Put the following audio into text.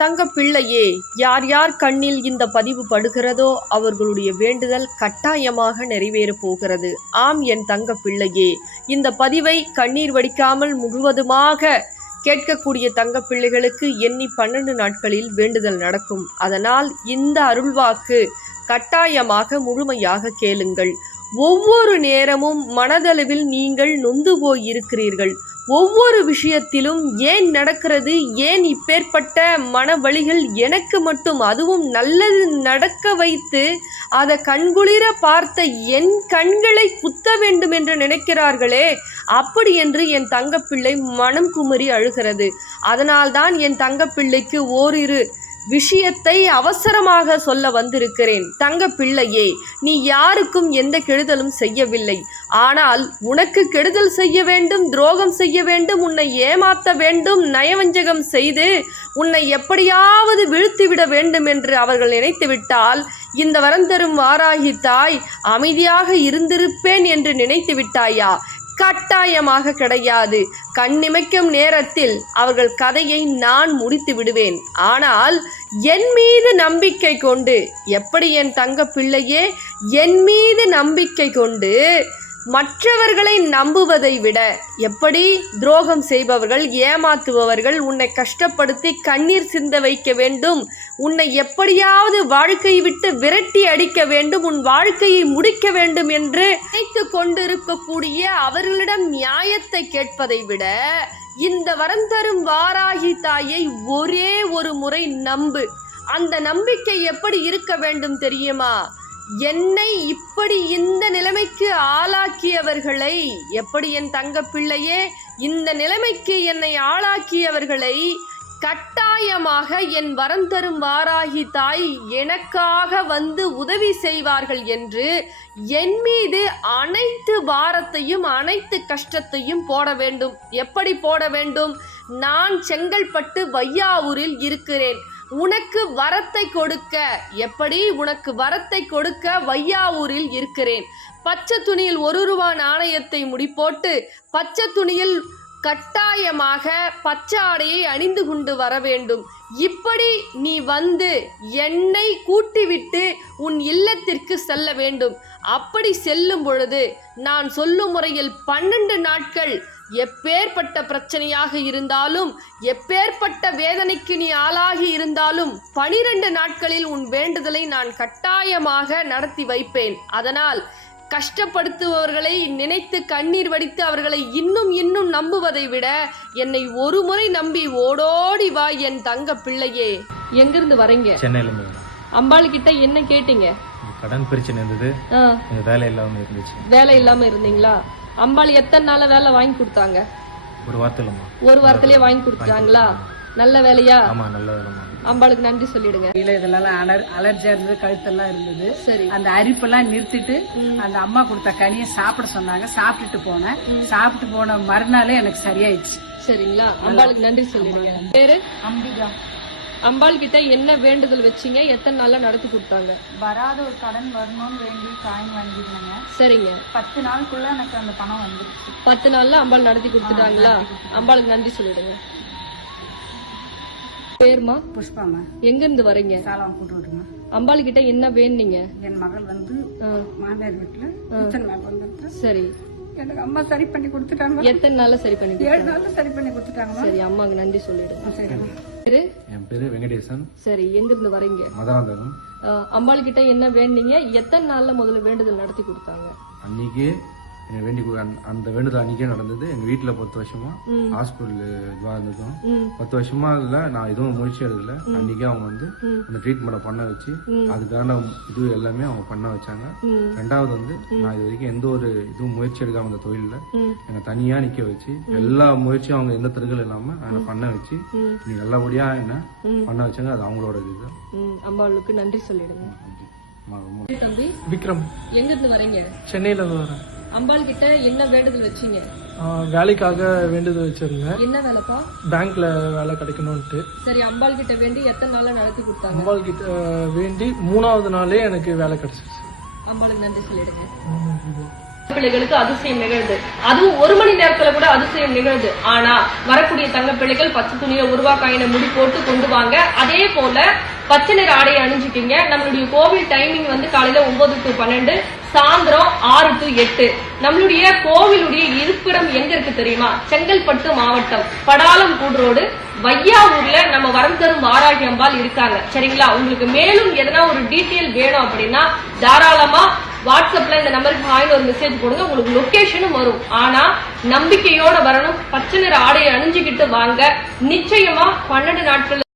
தங்க பிள்ளையே, யார் யார் கண்ணில் இந்த பதிவு படுகிறதோ அவர்களுடைய வேண்டுதல் கட்டாயமாக நிறைவேறப் போகிறது. ஆம் என் தங்க பிள்ளையே, இந்த பதிவை கண்ணீர் வடிக்காமல் முழுவதுமாக கேட்கக்கூடிய தங்க பிள்ளைகளுக்கு எண்ணி 12 நாட்களில் வேண்டுதல் நடக்கும். அதனால் இந்த அருள்வாக்கு கட்டாயமாக முழுமையாக கேளுங்கள். ஒவ்வொரு நேரமும் மனதளவில் நீங்கள் நொந்து போய் இருக்கிறீர்கள். ஒவ்வொரு விஷயத்திலும் ஏன் நடக்கிறது, ஏன் இப்பேற்பட்ட மனவழிகள் எனக்கு மட்டும், அதுவும் நல்லது நடக்க வைத்து அதை கண்குளிர பார்த்த என் கண்களை குத்த வேண்டும் என்று நினைக்கிறார்களே, அப்படி என்று என் தங்கப்பிள்ளை மனம் குமரி அழுகிறது. அதனால்தான் என் தங்கப்பிள்ளைக்கு ஓரிரு விஷயத்தை அவசரமாக சொல்ல வந்திருக்கிறேன். தங்க பிள்ளையே, நீ யாருக்கும் எந்த கெடுதலும் செய்யவில்லை. ஆனால் உனக்கு கெடுதல் செய்ய வேண்டும், துரோகம் செய்ய வேண்டும், உன்னை ஏமாற்ற வேண்டும், நயவஞ்சகம் செய்து உன்னை எப்படியாவது வீழ்த்திவிட வேண்டும் என்று அவர்கள் நினைத்துவிட்டால், இந்த வரம் தரும் வாராகி தாய் அமைதியாக இருந்திருப்பேன் என்று நினைத்து விட்டாயா? கட்டாயமாக கிடையாது. கண்ணிமைக்கும் நேரத்தில் அவர்கள் கதையை நான் முடித்து விடுவேன். ஆனால் என் மீது நம்பிக்கை கொண்டு, எப்படி என் தங்க பிள்ளையே, என் மீது நம்பிக்கை கொண்டு மற்றவர்களை நம்புவதை விட, எப்படி துரோகம் செய்பவர்கள், ஏமாற்றுபவர்கள் உன்னை கஷ்டப்படுத்தி கண்ணீர் சிந்த வைக்க வேண்டும், உன்னை எப்படியாவது வாழ்க்கையை விட்டு விரட்டி அடிக்க வேண்டும், உன் வாழ்க்கையை முடிக்க வேண்டும் என்று நினைத்து கொண்டிருக்கக்கூடிய அவர்களிடம் நியாயத்தை கேட்பதை விட, இந்த வரம் தரும் வாராகி தாயை ஒரே ஒரு முறை நம்பு. அந்த நம்பிக்கை எப்படி இருக்க வேண்டும் தெரியுமா? என்னை இப்படி இந்த நிலைமைக்கு ஆளாக்கியவர்களை, எப்படி என் தங்க பிள்ளையே, இந்த நிலைமைக்கு என்னை ஆளாக்கியவர்களை கட்டாயமாக என் வரம் தரும் வாராகி தாய் எனக்காக வந்து உதவி செய்வார்கள் என்று என் மீது அனைத்து பாரத்தையும் அனைத்து கஷ்டத்தையும் போட வேண்டும். எப்படி போட வேண்டும்? நான் செங்கல்பட்டு வையாவூரில் இருக்கிறேன். உனக்கு வரத்தை கொடுக்க, எப்படி உனக்கு வரத்தை கொடுக்க வையாவூரில் இருக்கிறேன். பச்சை துணியில் 1 ரூபாய் நாணயத்தை முடிப்போட்டு பச்சை துணியில் கட்டாயமாக பச்சை ஆடையை அணிந்து கொண்டு வர வேண்டும். இப்படி நீ வந்து என்னை கூட்டிவிட்டு உன் இல்லத்திற்கு செல்ல வேண்டும். அப்படி செல்லும் பொழுது நான் சொல்லும் முறையில் 12 நாட்கள் எப்பேற்பட்ட பிரச்சனையாக இருந்தாலும், எப்பேற்பட்ட வேதனைக்கு நீ ஆளாகி இருந்தாலும் 12 நாட்களில் உன் வேண்டுதலை நான் கட்டாயமாக நடத்தி வைப்பேன். அதனால் கஷ்டப்படுத்துபவர்களை நினைத்து கண்ணீர் வடித்து அவர்களை இன்னும் இன்னும் நம்புவதை விட, என்னை ஒரு முறை நம்பி ஓடோடி வா என் தங்க பிள்ளையே. எங்கிருந்து வரீங்க? சென்னையில. அம்பாள் கிட்ட என்ன கேட்டீங்க? கடன் பிரச்சனை இருந்தது, வேலை இல்லாம இருந்துச்சு. வேலை இல்லாம இருந்தீங்களா? அம்பாள் எத்தனை நாள வேலை வாங்கி கொடுத்தாங்க? ஒரு வாரத்திலேயே வாங்கி கொடுத்தாங்களா? நல்ல வேலையா? ஆமா, நல்ல வேலைமா. அம்பாளுக்கு நன்றி சொல்லிடுங்க. இதெல்லாம் அலர்ஜியா இருந்தது, கழுத்தெல்லாம் இருந்தது. சரி, அந்த அரிப்பெல்லாம் நிறுத்திட்டு அந்த அம்மா கொடுத்த கனியை சாப்பிட சொன்னாங்க. சாப்பிட்டுட்டு போனேன். சாப்பிட்டு போன மறுநாளே எனக்கு சரியாயிடுச்சு. சரிங்களா? அம்பாளுக்கு நன்றி சொல்லிடுங்க. பேரு அம்பிகா. அம்பாள் கிட்ட என்ன வேண்டுதல் வச்சீங்க? எத்தனை நாள்ல நடத்தி கொடுத்தாங்க? வராத ஒரு கடன் வரணும்னு வேண்டி காயின் வாங்கிருந்தாங்க. சரிங்க. 10 நாளுக்குள்ள எனக்கு அந்த பணம் வந்துருச்சு. 10 நாள்ல அம்பாள் நடத்தி கொடுத்துட்டாங்களா? அம்பாளுக்கு நன்றி சொல்லிடுங்க. பேருமா? புஷ்பாமா. எங்க இருந்து வரீங்க? சாலம் போட்டு விடுங்க. அம்பாள் கிட்ட என்ன வேணுங்க? என் மகள் வந்து மாமியார் வீட்டுல. சரி, எனக்கு அம்மா சரி பண்ணி கொடுத்துட்டாங்க. எத்தனை நாள்ல சரி பண்ணி? 7 நாள்ல சரி பண்ணி கொடுத்துட்டாங்க. சரி, அம்மாக்கு நன்றி சொல்லிடுங்க. சரி. என் பேரு வெங்கடேசன். சரி, எங்க இருந்து வரீங்க? மதுராந்தகம். அம்பாள் கிட்ட என்ன வேண்டீங்க? எத்தனை நாள்ல முதல்ல வேண்டுதல் நடத்தி கொடுத்தாங்க? அன்னைக்கு வேண்டி அந்த வேண்டுதல் அன்னைக்கே நடந்தது. எங்க வீட்டுல 10 வருஷமா ஹாஸ்பிட்டல் இதுவா இருந்ததும் 10 வருஷமா இல்ல, நான் எதுவும் முயற்சி எடுக்கல. அன்னைக்கே அவங்க வந்து அந்த ட்ரீட்மெண்ட் பண்ண வச்சு அதுக்கான இது எல்லாமே அவங்க பண்ண வச்சாங்க. 2வது வந்து நான் இது வரைக்கும் எந்த ஒரு இதுவும் முயற்சி எடுக்காம அந்த தொழில என்னை தனியா நிக்க வச்சு எல்லா முயற்சியும் அவங்க எந்த தருகள் இல்லாம அதை பண்ண வச்சு நீ நல்லபடியா என்ன பண்ண வச்சாங்க. அது அவங்களோட இதுதான். அம்பாளுக்கு நன்றி சொல்லிடுங்க. தம்பி விக்ரம். எங்க இருந்து வரீங்க? சென்னையில வரேன். அம்பாள் கிட்ட என்ன வேண்டுதல் வச்சீங்க? வேலைக்காக வேண்டுதல் வச்சிருந்தேன். என்ன வேலைப்பா? பேங்க்ல வேலை கிடைக்கணும்ட்டு. சரி, அம்பாள் கிட்ட வேண்டி எத்தனை நாளா நடத்தி கொடுத்தாங்க? அம்பாள் கிட்ட வேண்டி 3வது நாளே எனக்கு வேலை கிடைச்சிருச்சு. அம்பாளுக்கு நன்றி சொல்லிடுங்க. பிள்ளைகளுக்கு அதிசயம் நிகழ்து. அதுவும் 1 மணி நேரத்துல கூட அதிசயம் நிகழ்து. ஆனா வரக்கூடிய தங்க பிள்ளைகள் பச்சை துணியை உருவாக்காயின முடி போட்டு கொண்டு வாங்க. அதே போல பச்சை நிற ஆடையை அணிஞ்சுக்கிங்க. நம்மளுடைய கோவில் டைமிங் வந்து காலையில 9 to 12, சாயந்தரம் 6 to 8. நம்மளுடைய கோவிலுடைய இருப்பிடம் எங்க இருக்கு தெரியுமா? செங்கல்பட்டு மாவட்டம், படாலம் கூடுரோடு, வையாவூர்ல நம்ம வரம் தரும் வாராகி அம்பாள் இருக்காங்க. சரிங்களா? உங்களுக்கு மேலும் எதனா ஒரு டீட்டெயில் வேணும் அப்படின்னா தாராளமா வாட்ஸ்அப்ல இந்த நம்பருக்கு ஹாய்னு ஒரு மெசேஜ் போடுங்க. உங்களுக்கு லொகேஷனும் வரும். ஆனா நம்பிக்கையோட வரணும். பச்சை நிற ஆடையை அணிஞ்சுக்கிட்டு வாங்க. நிச்சயமா 12 நாட்கள்